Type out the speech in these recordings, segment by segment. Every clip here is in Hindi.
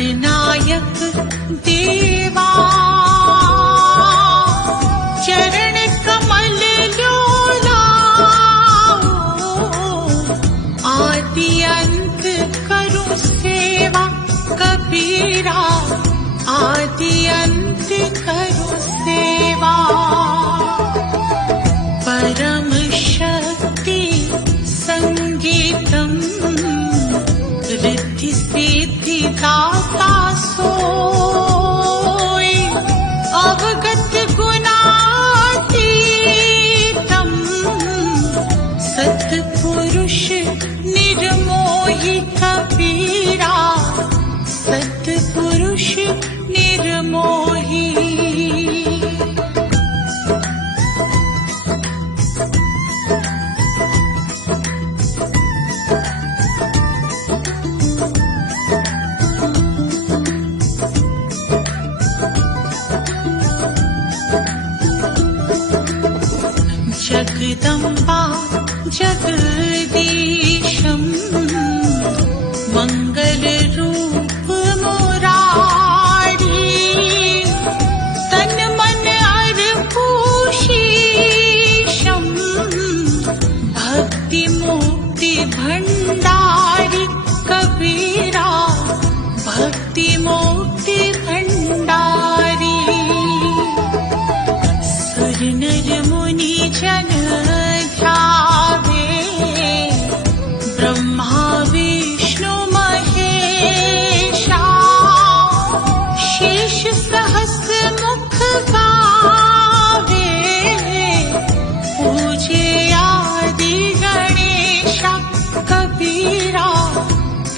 गणनायक देवा चरण कमल लोला आदि अंत करूं सेवा कबीरा आदि अंत करूं सेवा परम शक्ति संगीतम रिद्धि सिद्धि दाता सोई अवगत गुणातीतम सत्पुरुष निर्मोही कबीरा सत्पुरुष निर्मोही। जगदम्बा जगदीशं मंगल रूप मुरारी तन मन अर्पूशीशं भक्ति मुक्ति भंडारी कबीरा भक्ति मुक्ति भंडारी। सुर नर मुनि जन ध्यावे ब्रह्मा विष्णु महेशा शेष सहस्र मुख गावे पूजे आदि गणेशा कबीरा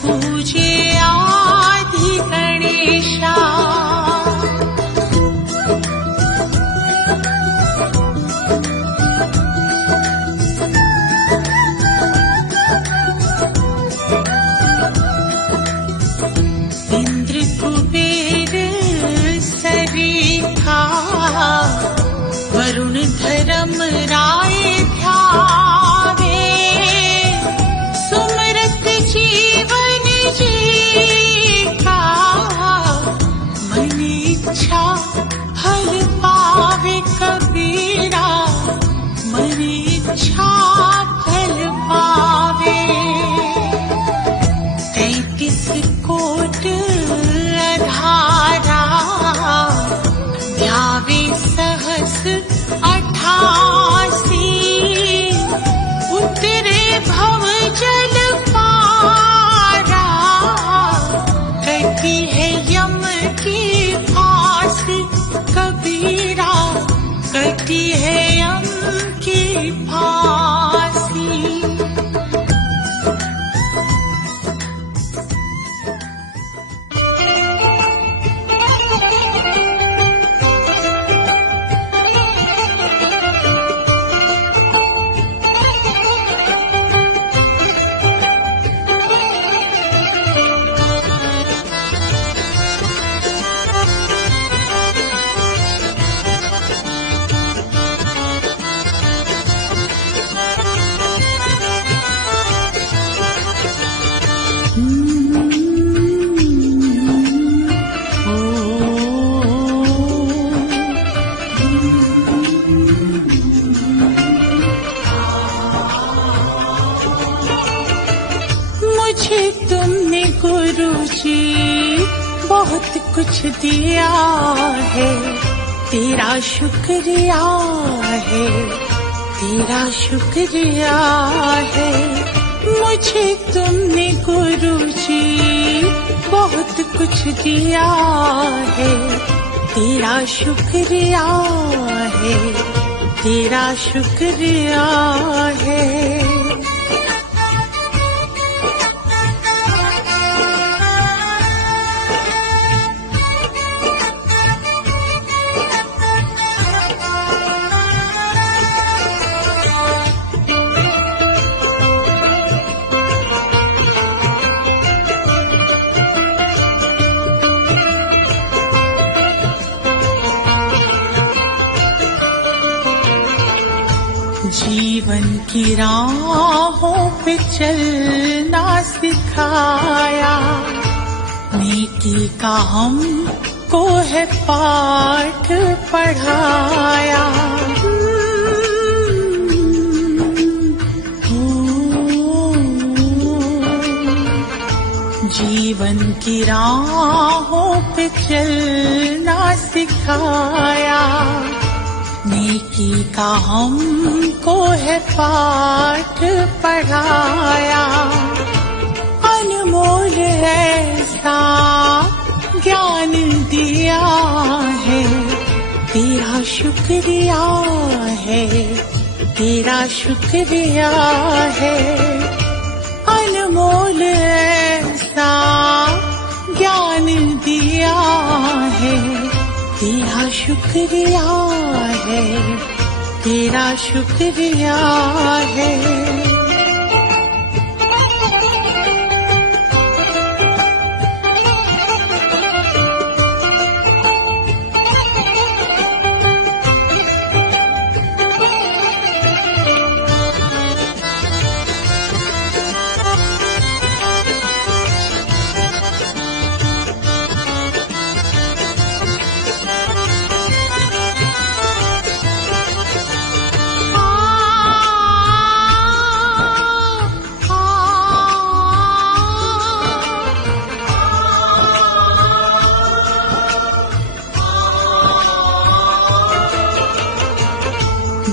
पूजे आदि गणेशा। वरुण धर्म राय ध्यावे सुमरत जीवन जीता मन इच्छा फल पावे कबीरा मन इच्छा फल पावे। 33 कोट अधारा ध्यावे सहस 88 उतरे भव जल पारा कटी है यम की फांसी कबीरा कटी है यम की फांसी। मुझे तुमने गुरुजी बहुत कुछ दिया है तेरा शुक्रिया है तेरा शुक्रिया है। मुझे तुमने गुरुजी बहुत कुछ दिया है तेरा शुक्रिया है तेरा शुक्रिया है। जीवन की राहों पे चलना सिखाया, नेक नेकी का हमको है पाठ पढ़ाया। जीवन की राहों पे चलना सिखाया। नेकी का हमको है पाठ पढ़ाया। अनमोल ऐसा ज्ञान दिया है, तेरा शुक्रिया है, तेरा शुक्रिया है। अनमोल ऐसा ज्ञान दिया है, तेरा शुक्रिया है, तेरा शुक्रिया है।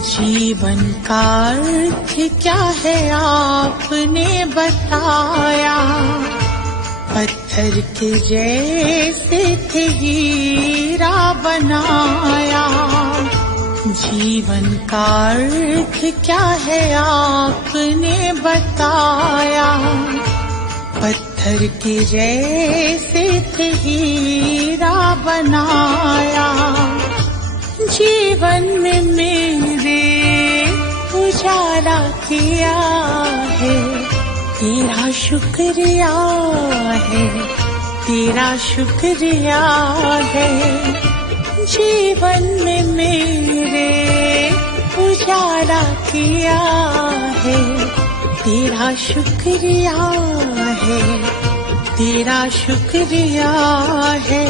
जीवन का अर्थ क्या है आपने बताया। पत्थर के जैसे थे हीरा बनाया। जीवन का अर्थ क्या है आपने बताया। पत्थर के जैसे थे हीरा बनाया। जीवन में मेरे उजाला किया है, तेरा शुक्रिया है, तेरा शुक्रिया है। जीवन में मेरे उजाला किया है, तेरा शुक्रिया है, तेरा शुक्रिया है।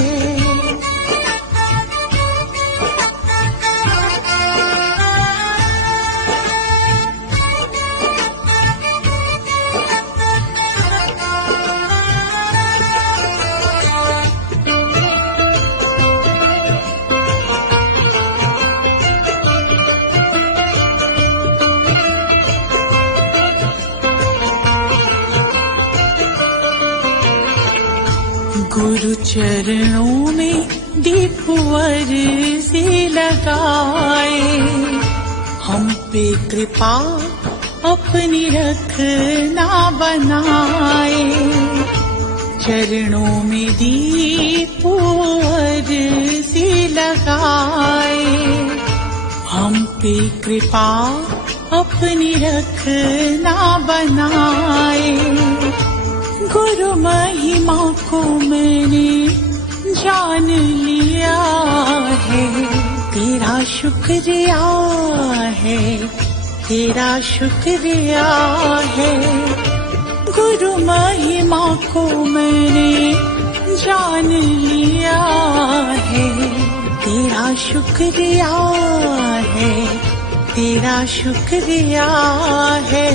गुरु चरणों में दीप अर्ज़ी लगाए। हम पे कृपा अपनी रखना बनाए। चरणों में दीप अर्ज़ी लगाए। हम पे कृपा अपनी रखना बनाए। गुरु महिमा को मैंने जान लिया है, तेरा शुक्रिया है, तेरा शुक्रिया है। गुरु महिमा को मैंने जान लिया है, तेरा शुक्रिया है, तेरा शुक्रिया है।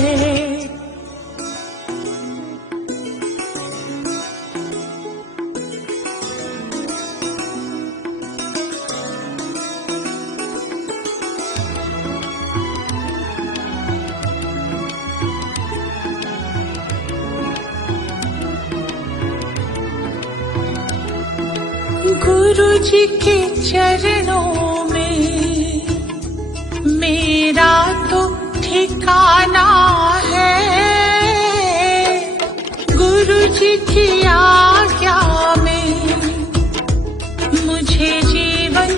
गुरु जी के चरणों में मेरा तो ठिकाना है। गुरु जी की आज्ञा में मुझे जीवन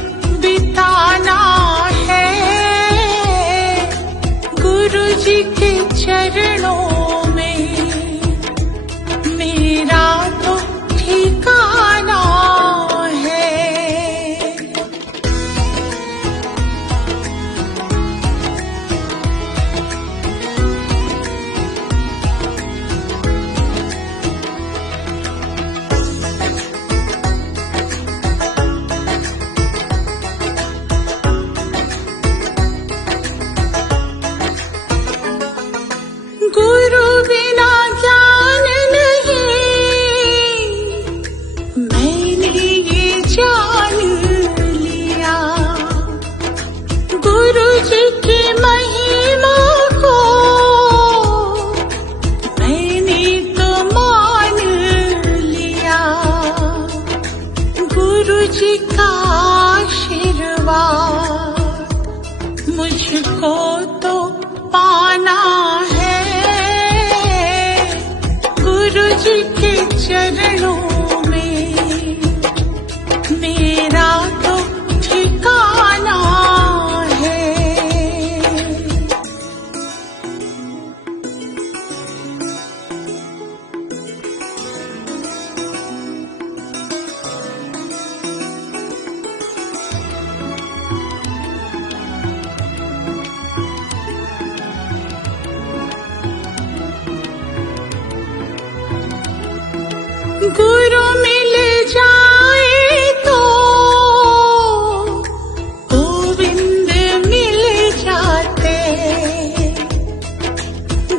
बिताना है। गुरु जी के चरणों में मेरा तो ठिकाना है। का आशीर्वाद मुझको तो पाना है, गुरु जी के चरणों में मेरा तो ठिकाना है। गुरु मिल जाए तो गोविंद मिल जाते,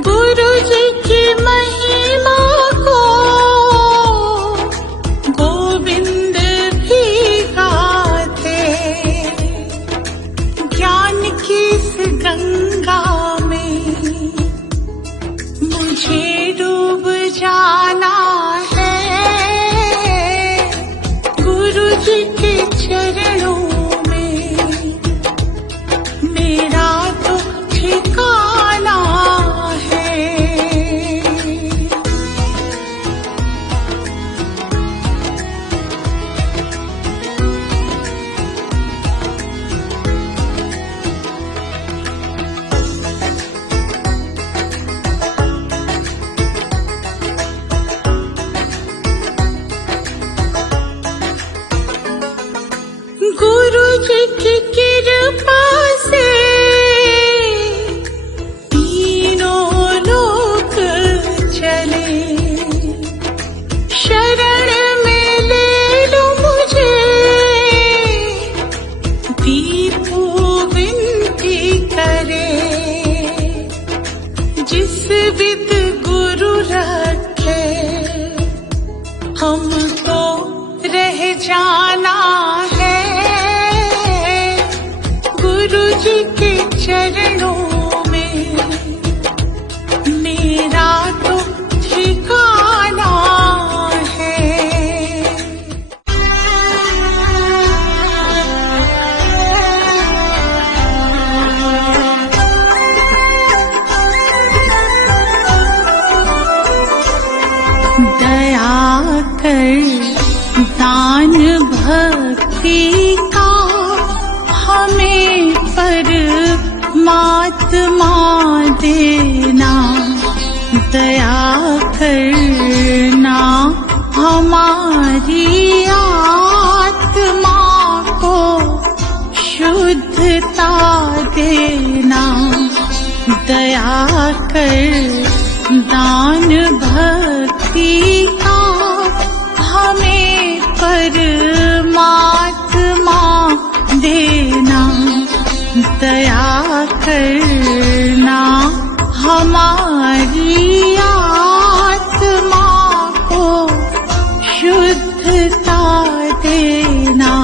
गुरु जी की महिमा को गोविंद भी गाते। ज्ञान की इस गंगा में मुझे डूब जाना है, गुरु जी के चरणों में मेरा तो ठिकाना है। गुरु जी की कृपा से तीनों लोक चले, शरण में ले लो मुझे, दीपू विनती करे। जिस विद गुरु रखे हमको रह जाना है, गुरु जी के चरणों में मेरा तो ठिकाना है। दया कर दान भक्ति का हमें परमात्मा देना, दया करना हमारी आत्मा को शुद्धता देना, दया कर दान भक्ति का हमें परमात्मा देना, दया करना हमारी आत्मा को शुद्धता देना।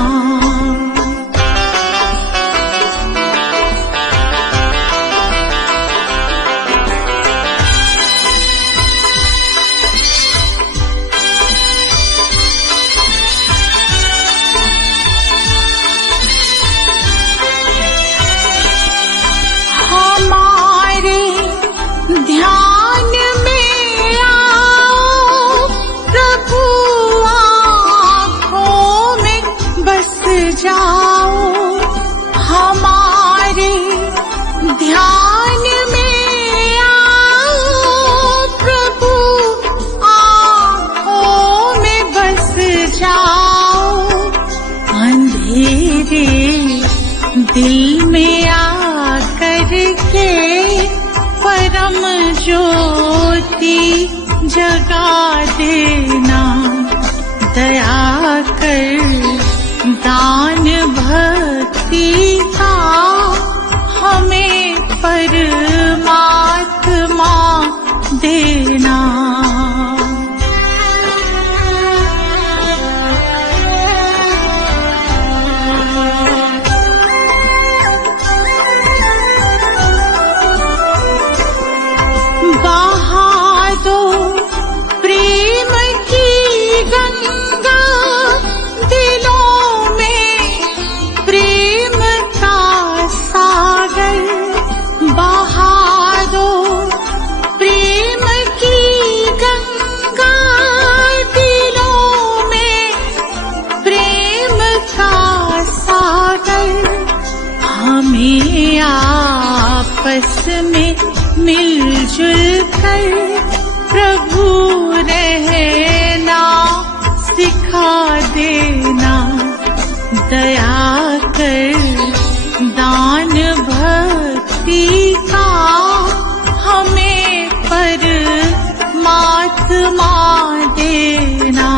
ध्यान में आओ प्रभु, आँखों में बस जाओ, हमारे ध्यान में आओ प्रभु, आँखों में बस जाओ। अंधेरे दिल में आकर के परम ज्योति जगा देना, दया कर दान भक्ति का हमें परमात्मा देना। प्रेम की गंगा दिलों में में मिलजुल कर प्रभु रहना सिखा देना। दया कर दान भक्ति का हमें परमात्मा देना।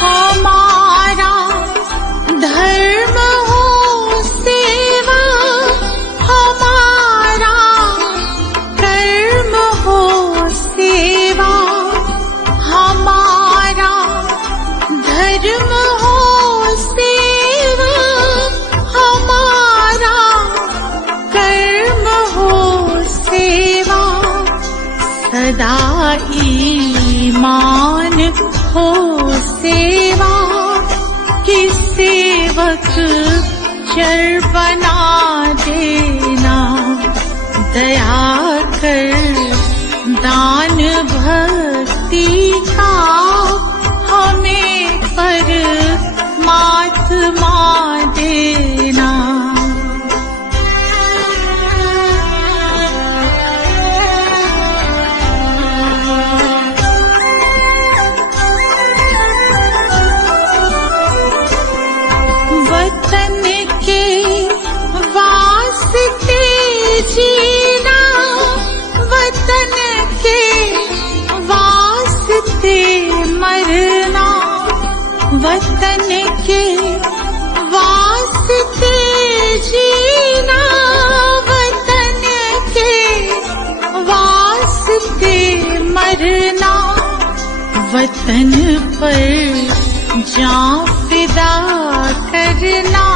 हमारा धर्म हो सेवा, हमारा कर्म हो सेवा। हमारा धर्म हो सेवा, हमारा कर्म हो सेवा। सदा ईमान हो सेवा कि सेवक चर बना देना। दया कर दान भक्ति का हमें परमात्मा देना। वतन के वास्ते जीना, वतन के वास्ते मरना। वतन के वास्ते जीना, वतन के वास्ते मरना। वतन पर जान फिदा करना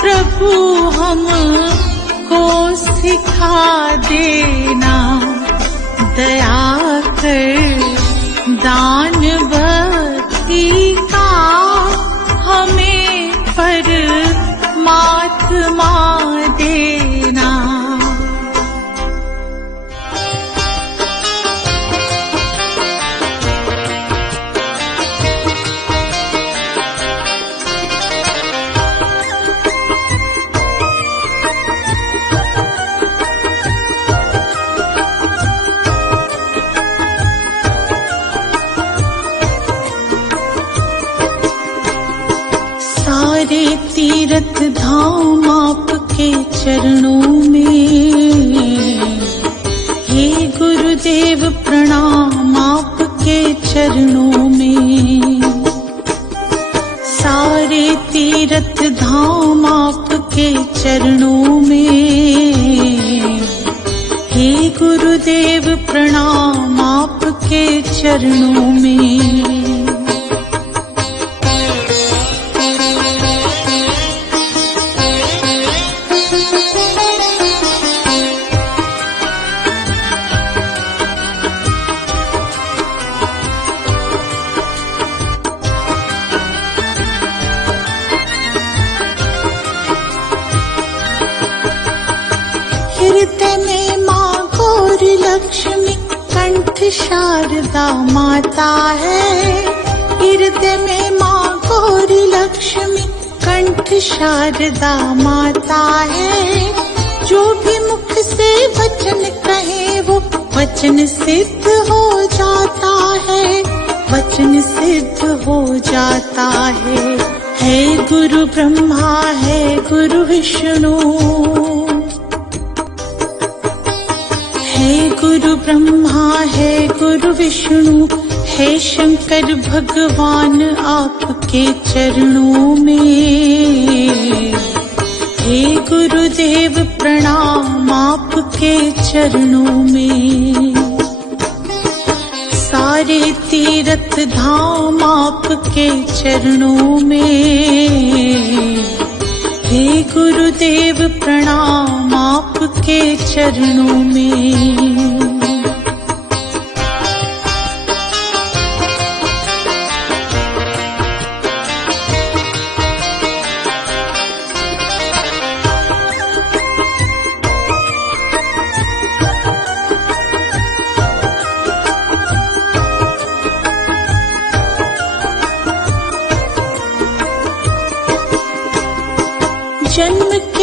प्रभु हमको सिखा देना। दया कर दान भक्ति का हमें परमात्मा देना। सारे तीर्थ धाम आपके चरणों में, हे गुरुदेव प्रणाम आपके चरणों में। सारे तीर्थ धाम आपके चरणों में, हे गुरुदेव प्रणाम आपके चरणों में। हृदय में माँ गौरी लक्ष्मी कंठ शारदा माता है। हृदय में माँ गौरी लक्ष्मी कंठ शारदा माता है। जो भी मुख से वचन कहे वो वचन सिद्ध हो जाता है, वचन सिद्ध हो जाता है। है गुरु ब्रह्मा है गुरु विष्णु, है गुरु ब्रह्मा है गुरु विष्णु, है शंकर भगवान आपके चरणों में। हे गुरुदेव प्रणाम आपके चरणों में। सारे तीर्थ धाम आपके चरणों में। हे गुरुदेव प्रणाम आपके चरणों में।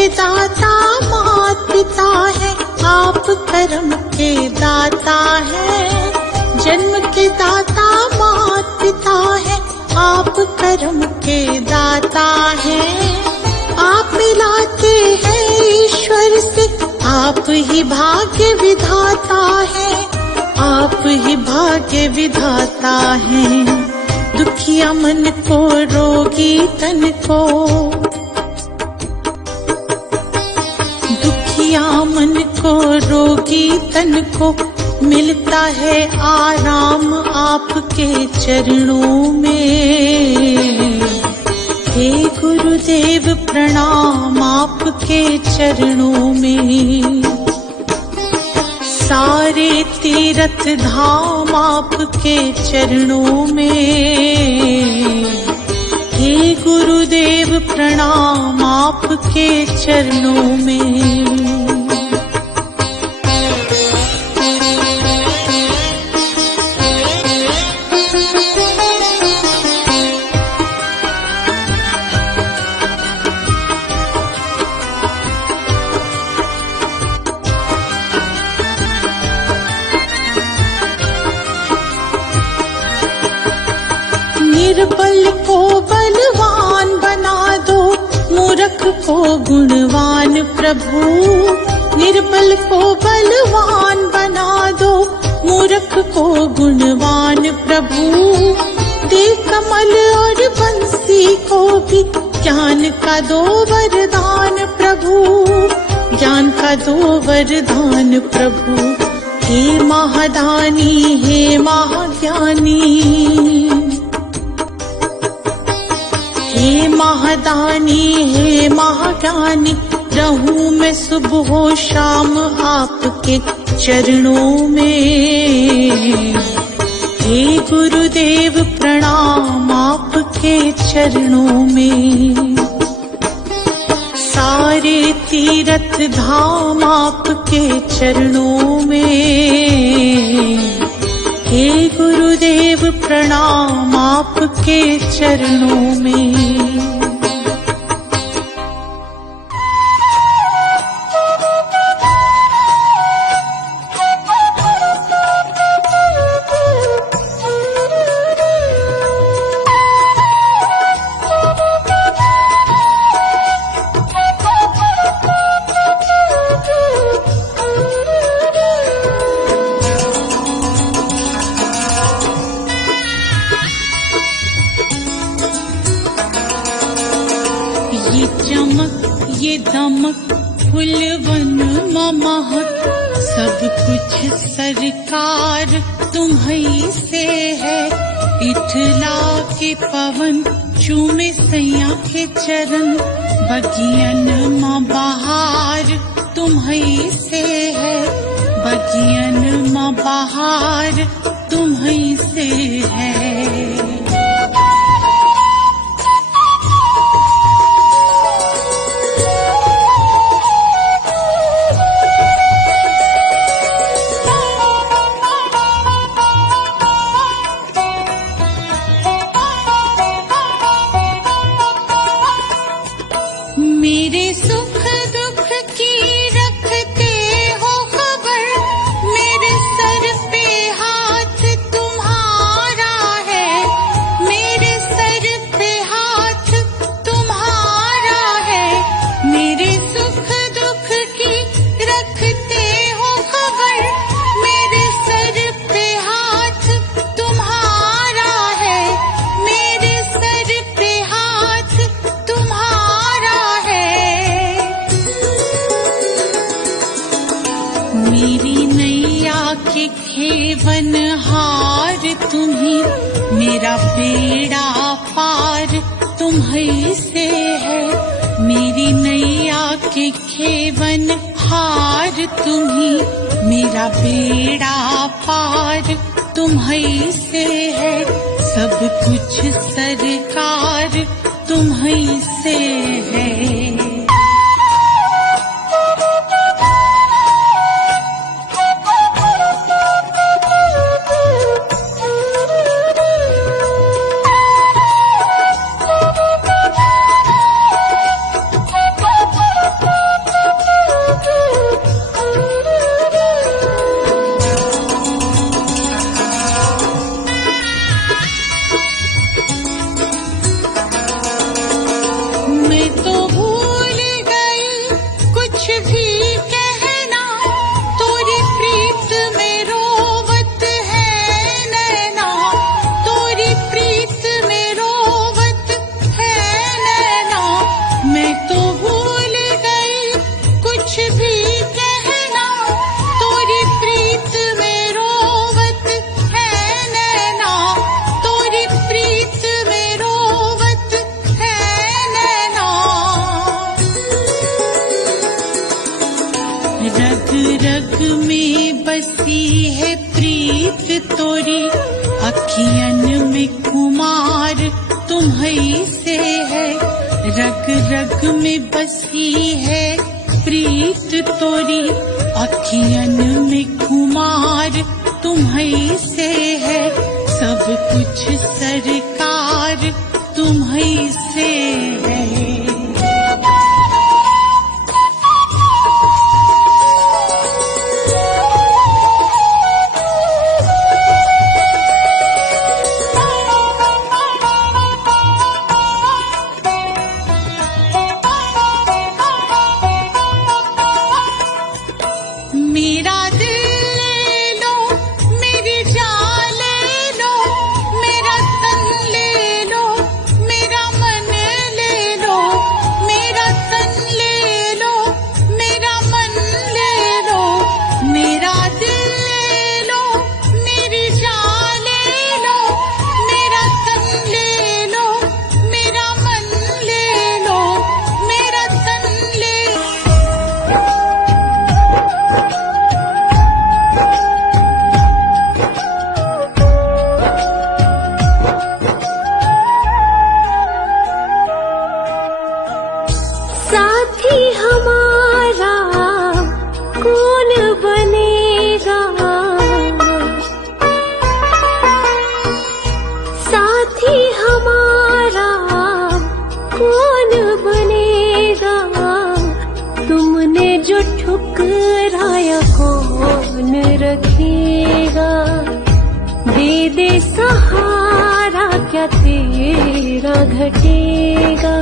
के दाता मात पिता है, आप कर्म के दाता है। जन्म के दाता मात पिता है, आप कर्म के दाता है। आप मिलाते हैं ईश्वर से, आप ही भाग्य विधाता है, आप ही भाग्य विधाता है। दुखिया मन को रोगी तन को, दुखिया मन को रोगी तन को मिलता है आराम आपके चरणों में। हे गुरुदेव प्रणाम आपके चरणों में। सारे तीर्थ धाम आपके चरणों में। हे गुरुदेव प्रणाम आपके चरणों में। निर्बल को बलवान बना दो, मूर्ख को गुणवान प्रभु। निर्बल को बलवान बना दो, मूर्ख को गुणवान प्रभु। दे कमल और बंसी को भी ज्ञान का दो वरदान प्रभु, ज्ञान का दो वरदान प्रभु। हे महादानी हे महाज्ञानी, हे महादानी हे महाज्ञानी। रहूं मैं सुबह शाम आपके चरणों में। हे गुरुदेव प्रणाम आपके चरणों में। सारे तीर्थ धाम आपके चरणों में। हे गुरुदेव प्रणाम आपके चरणों में। ये दमक फुलवन महक, सब कुछ सरकार तुम्हीं से है। इठला के पवन चूमे सैया के चरण, बगियन माँ बहार तुम्हीं से है। बगियन माँ बहार तुम्हीं से है। मेरे सुख दुख की रखते हो खबर, मेरे सर पे हाथ तुम्हारा है। मेरे सर पे हाथ तुम्हारा है। मेरे सुख दुख की रखते हो खबर, मेरे सर पे हाथ तुम्हारा है। मेरे सर पे हाथ तुम्हारा है। मेरी नैया के खेवन हार तुम्हीं, मेरा बेड़ा पार तुम्हीं से है। मेरी नैया के खेवन हार तुम्हीं, मेरा बेड़ा पार तुम्हीं से है। सब कुछ सरकार तुम्हीं से है। प्रीत तोरी अखियन में कुमार तुम्हीं से है, रग रग में बसी है प्रीत तोरी अखियन में कुमार तुम्हीं से है, सब कुछ सरकार तुम्हीं से है। मेरा दिल ले लो, मेरी जान ले लो, मेरा तन ले लो, मेरा मन ले लो, मेरा तन ले लो, मेरा मन ले लो, मेरा दिल ले लो, मेरी जान ले लो, मेरा तन ले लो, मेरा मन ले लो, मेरा तन ले साथी हमारा कौन बनेगा, साथी हमारा कौन बनेगा, तुमने जो ठुकराया कौन रखेगा, दे दे सहारा क्या तेरा घटेगा।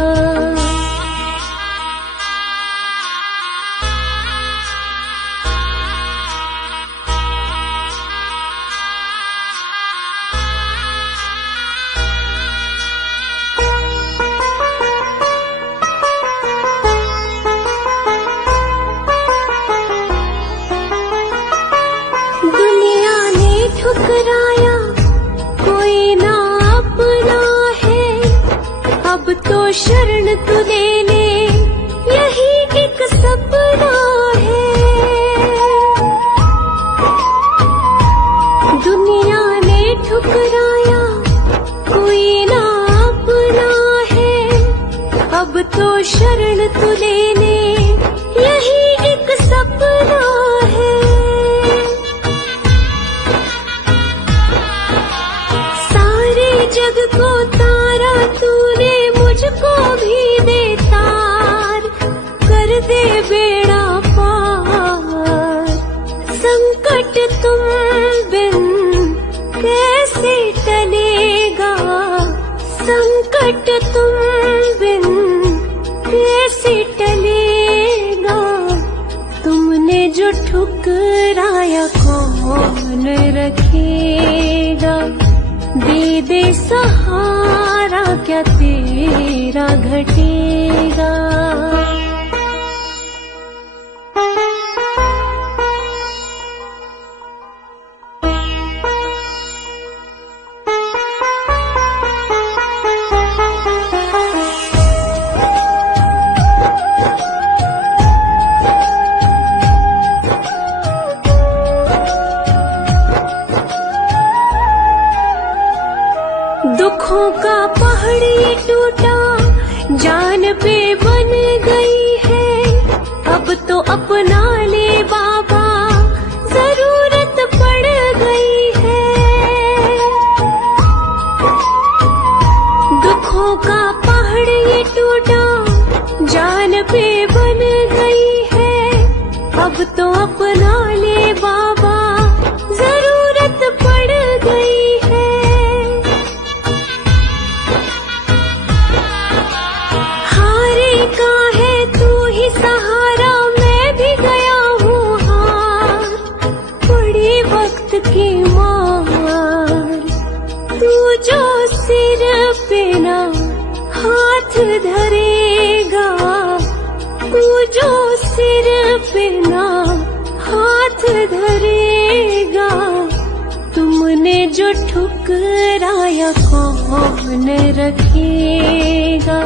दुनिया ने ठुकराया कोई ना अपना है, अब तो शरण तू ले ले यही एक सपना है। दुनिया ने ठुकराया कोई ना अपना है, अब तो शरण तू ले ले यही एक सपना है। सारे जग को तारा तूने मुझको भी दे तार, कर दे बेड़ा पार, संकट तुम बिन कैसे टलेगा, संकट तुम बिन कैसे टलेगा, तुमने जो ठुकराया कौन रखेगा, दे दे सहारा क्या तेरा घटेगा। दुखों का पहाड़ ये टूटा जान पे बन गई है, अब तो अपना ले बाबा जरूरत पड़ गई है। दुखों का पहाड़ ये टूटा जान पे बन गई है, अब तो अपना ले बाबा जरूरत पड़ गई है। का है तू ही सहारा, मैं भी गया हूँ हार, पड़ी वक्त की मार, तू जो सिर पे ना हाथ धरेगा, तू जो सिर पे ना हाथ धरेगा, तुमने जो ठुकराया कौन रखेगा,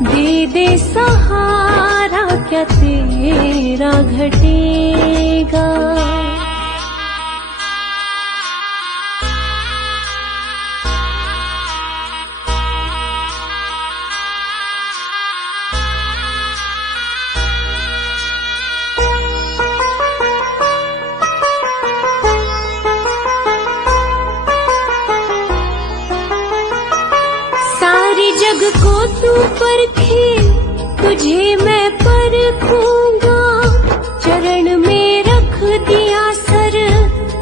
दे दे सहारा क्या तेरा घटेगा। जग को तू परखे, तुझे मैं परखूंगा। चरण में रख दिया सर,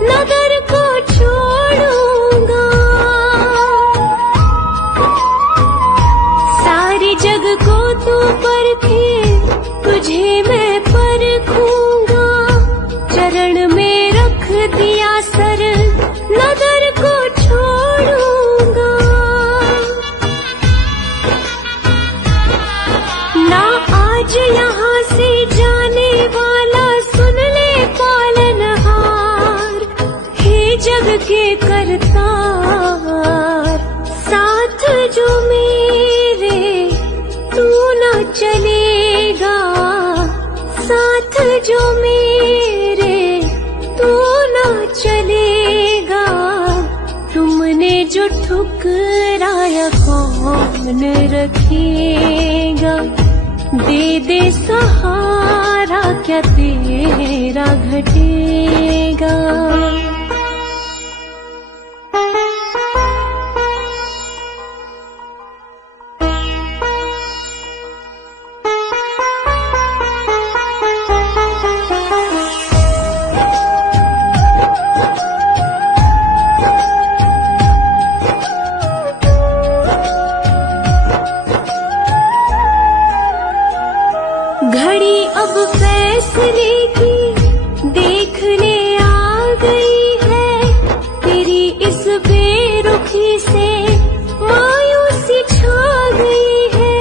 नगर को छोड़ूंगा। सारे जग को तू परखे, तुझे मैं परखूंगा। चरण में रख दिया सर, नगर को छोड़ूंगा। ना आज यहाँ से जाने वाला, सुन ले पालनहार। हे जग के करतार, साथ जो मेरे तू न चलेगा। साथ जो मेरे तू न चलेगा। तुमने जो ठुकराया कौन रखेगा। दे दे सहारा, क्या तेरा घटेगा। घड़ी अब फैसले की देखने आ गई है। तेरी इस बेरुखी से मायूसी छा गई है।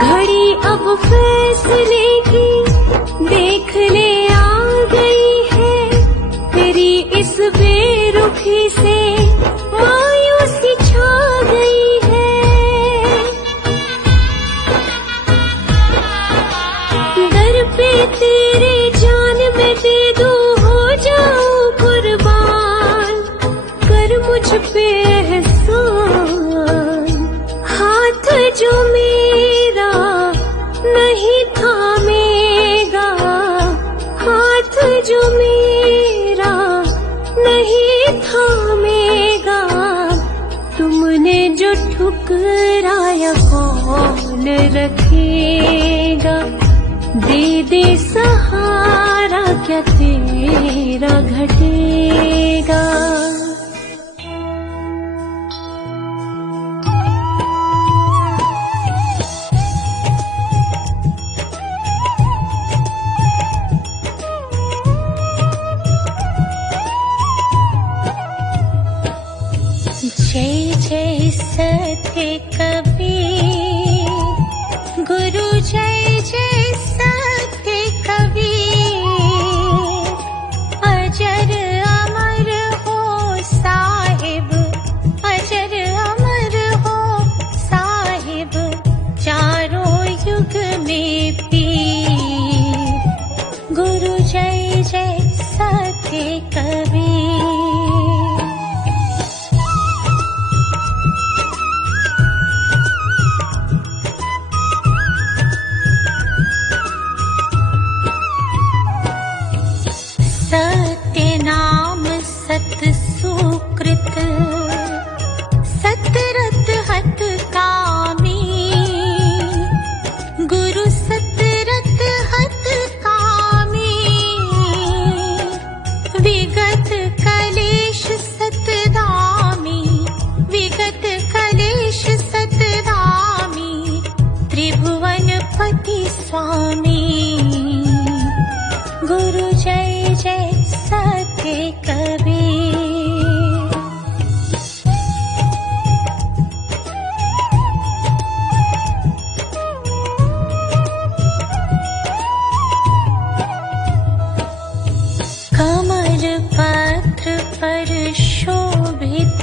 घड़ी अब फैसले की देखने आ गई है। तेरी इस बेरुखी से मायूसी छा गई है। दर पे तेरे जान में दे दूं, हो जाऊं कुर्बान। कर मुझ पे एहसान। हाथ जो मेरा नहीं थामेगा। हाथ जो मेरा नहीं थामेगा। तुमने जो ठुकराया कौन रखेगा। दे दे सहारा, क्या तेरा घटेगा। जय जय सत्य कबीर, गुरु जय जय सत्य कबीर। अजर अमर हो साहिब, अजर अमर हो साहिब। चारों युग में पीर, गुरु जय जय सत्य कबीर। सत्य नाम सत सुकृत, सतरत हत कामी। गुरु सतरत हत कामी। विगत कलेश सतधामी, विगत कलेश सतधामी। त्रिभुवन पति स्वामी, गुरु जय जय सत्य कबीर। कमल पत्र पर शोभित,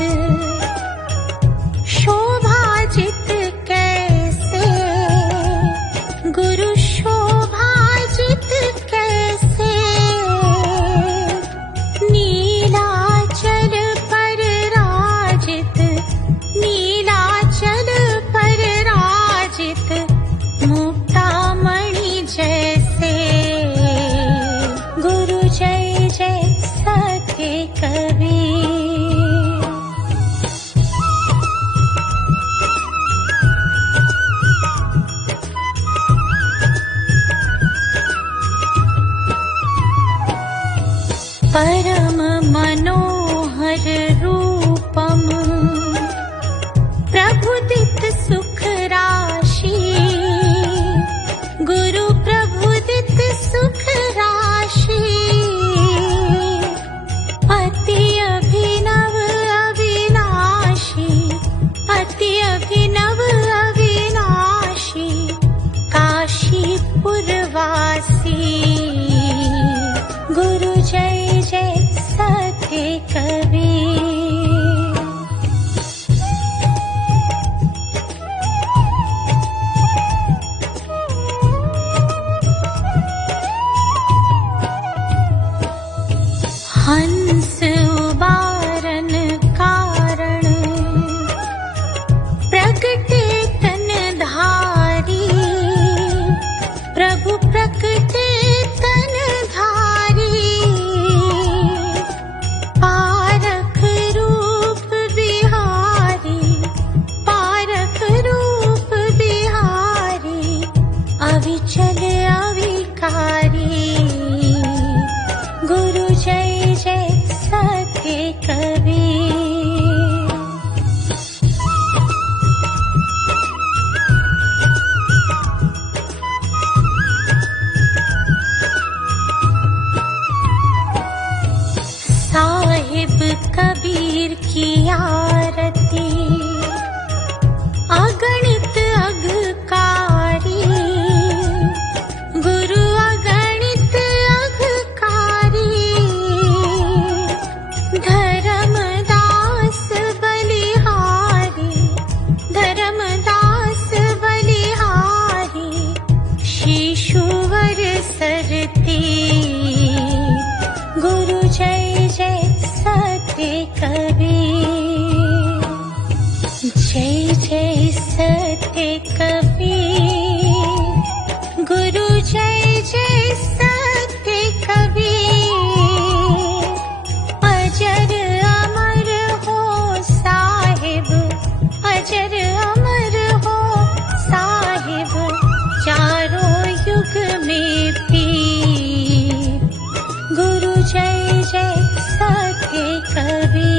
शोभाजित कैसे। गुरु शोभाजित कैसे। नीलाचल पर राजित, नीलाचल पर राजित। मुक्तामणि जैसे। गुरु जय जय सत्य कबीर। परम मनोहर रूपम प्रभुदित सुख राशि गुरु प्रभुदित सुख राशि अति अभिनव अविनाशी अति अभिनव अविनाशी काशीपुरवासी गुरु जय जय सत्य कबीर। हंस उबारन कारण प्रगटे तन धारी प्रभु प्रगटे तन धारी पारख रूप बिहारी अविचल अविकारी गुरु जय जय सत्य कबीर। साहिब कबीर की आरती अगणित अघकारी गुरु अगणित अघकारी धर्मदास बलिहारी शिशुवर सरती गुरु जय जय सत्य कबीर। जय जय सत्य कबीर गुरु जय जय सत्य कबीर। अजर अमर हो साहिब अजर अमर हो साहिब चारों युग में पीर गुरु जय जय सत्य कबीर।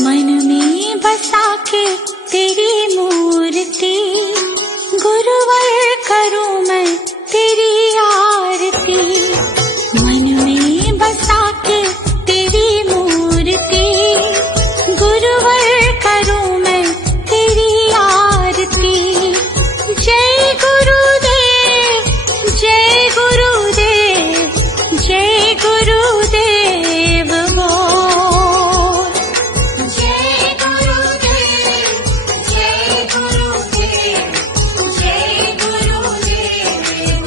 मन में बसा के तेरी मूर्ति गुरुवर करूं मैं तेरी आरती। मन में बसा के तेरी मूर्ति गुरुवर करूं मैं तेरी आरती। जय गुरुदेव जय गुरुदेव जय गुरुदेव बोल। जय गुरुदेव जय गुरुदेव जय गुरुदेव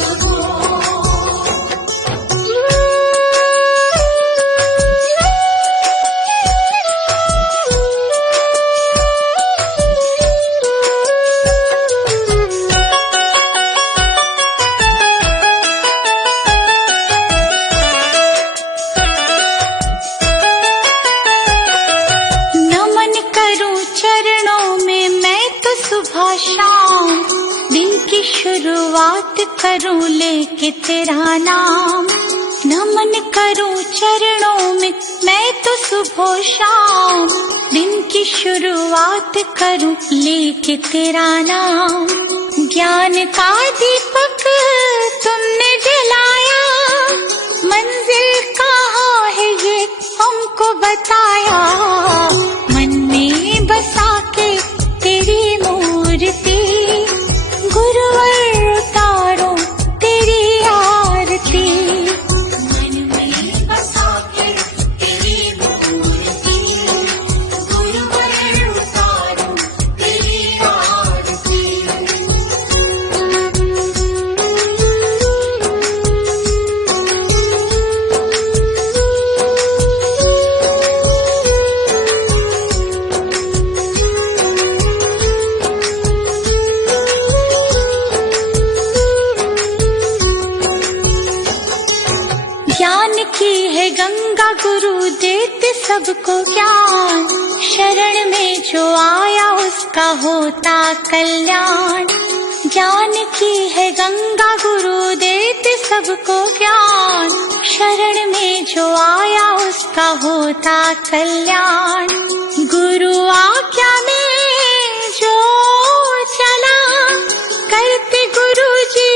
नमन करूं चरणों में मैं तो सुबह शाम दिन की शुरुआत करूं लेके तेरा नाम। नमन करूं चरणों में मैं तो सुबह शाम दिन की शुरुआत करूं लेके तेरा नाम। ज्ञान का दीपक तुमने जलाया मंजिल कहाँ है ये हमको बताया। मन में बसा के तेरी मूर्ति गुरुवर उतारो तेरी आरती। मन में बसा के तेरी मूर्ति गुरुवर उतारो तेरी आरती। गुरु देते सबको ज्ञान, शरण में जो आया उसका होता कल्याण। ज्ञान की है गंगा गुरु देते सबको ज्ञान, शरण में जो आया उसका होता कल्याण। गुरु आज्ञा में जो चला, करते गुरु जी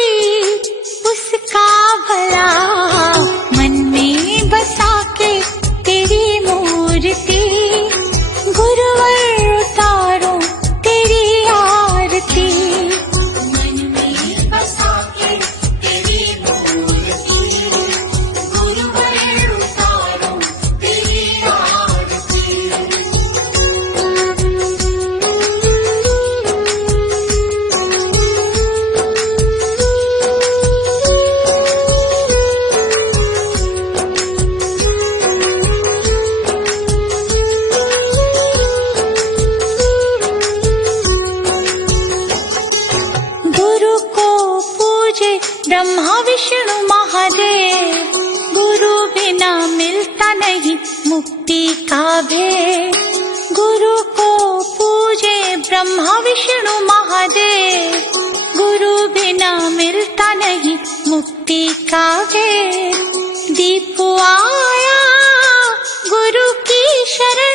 उसका भला। मन में बसा के तेरी मूर्ति, गुरुवर उतारो तेरी आरती। मन में बसा के तेरी मूर्ति, गुरुवर उतारो तेरी आरती। गुरु को पूजे ब्रह्मा विष्णु महादेव, गुरु बिना मिलता नहीं मुक्ति का भेद। गुरु को पूजे ब्रह्मा विष्णु महादेव, गुरु बिना मिलता नहीं मुक्ति का भेद। दीप आया गुरु की शरण